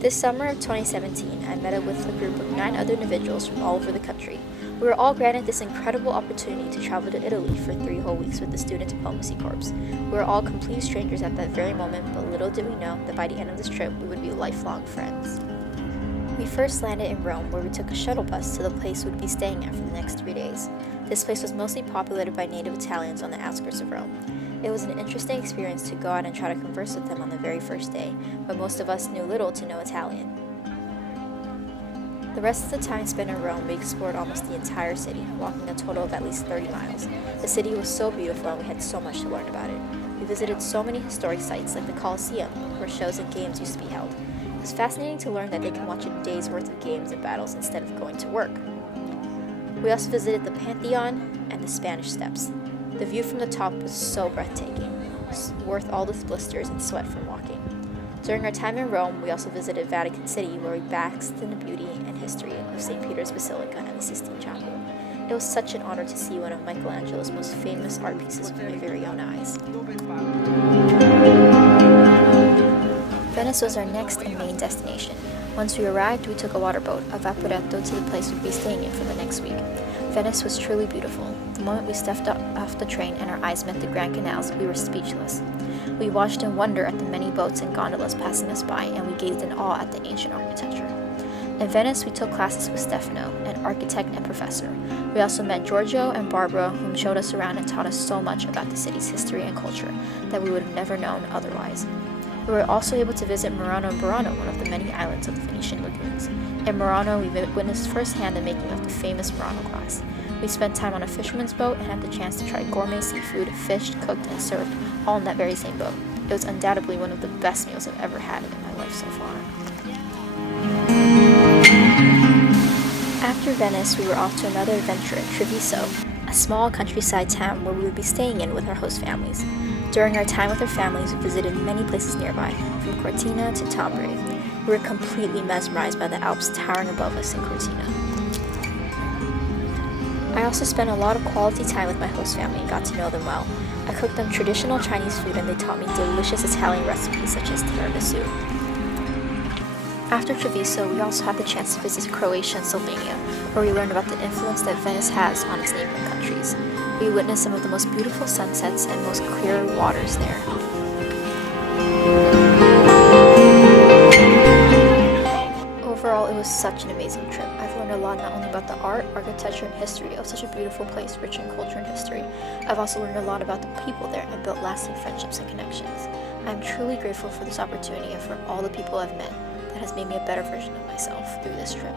This summer of 2017, I met up with a group of 9 other individuals from all over the country. We were all granted this incredible opportunity to travel to Italy for 3 whole weeks with the Student Diplomacy Corps. We were all complete strangers at that very moment, but little did we know that by the end of this trip, we would be lifelong friends. We first landed in Rome, where we took a shuttle bus to the place we would be staying at for the next 3 days. This place was mostly populated by native Italians on the outskirts of Rome. It was an interesting experience to go out and try to converse with them on the very first day, but most of us knew little to no Italian. The rest of the time spent in Rome, we explored almost the entire city, walking a total of at least 30 miles. The city was so beautiful and we had so much to learn about it. We visited so many historic sites like the Colosseum, where shows and games used to be held. It was fascinating to learn that they can watch a day's worth of games and battles instead of going to work. We also visited the Pantheon and the Spanish Steps. The view from the top was so breathtaking, worth all the blisters and sweat from walking. During our time in Rome, we also visited Vatican City, where we basked in the beauty and history of St. Peter's Basilica and the Sistine Chapel. It was such an honor to see one of Michelangelo's most famous art pieces with my very own eyes. Venice was our next and main destination. Once we arrived, we took a water boat, a vaporetto, to the place we'd be staying in for the next week. Venice was truly beautiful. The moment we stepped off the train and our eyes met the Grand Canals, we were speechless. We watched in wonder at the many boats and gondolas passing us by, and we gazed in awe at the ancient architecture. In Venice, we took classes with Stefano, an architect and professor. We also met Giorgio and Barbara, whom showed us around and taught us so much about the city's history and culture that we would have never known otherwise. We were also able to visit Murano and Burano, one of the many islands of the Venetian lagoons. In Murano, we witnessed firsthand the making of the famous Murano glass. We spent time on a fisherman's boat and had the chance to try gourmet seafood, fished, cooked, and served, all in that very same boat. It was undoubtedly one of the best meals I've ever had in my life so far. After Venice, we were off to another adventure in Treviso, a small countryside town where we would be staying in with our host families. During our time with our families, we visited many places nearby, from Cortina to Tambre. We were completely mesmerized by the Alps towering above us in Cortina. I also spent a lot of quality time with my host family and got to know them well. I cooked them traditional Chinese food and they taught me delicious Italian recipes such as tiramisu. After Treviso, we also had the chance to visit Croatia and Slovenia, where we learned about the influence that Venice has on its neighboring countries. We witnessed some of the most beautiful sunsets and most clear waters there. Overall, it was such an amazing trip. I've learned a lot not only about the art, architecture, and history of such a beautiful place rich in culture and history. I've also learned a lot about the people there and built lasting friendships and connections. I'm truly grateful for this opportunity and for all the people I've met that has made me a better version of myself through this trip.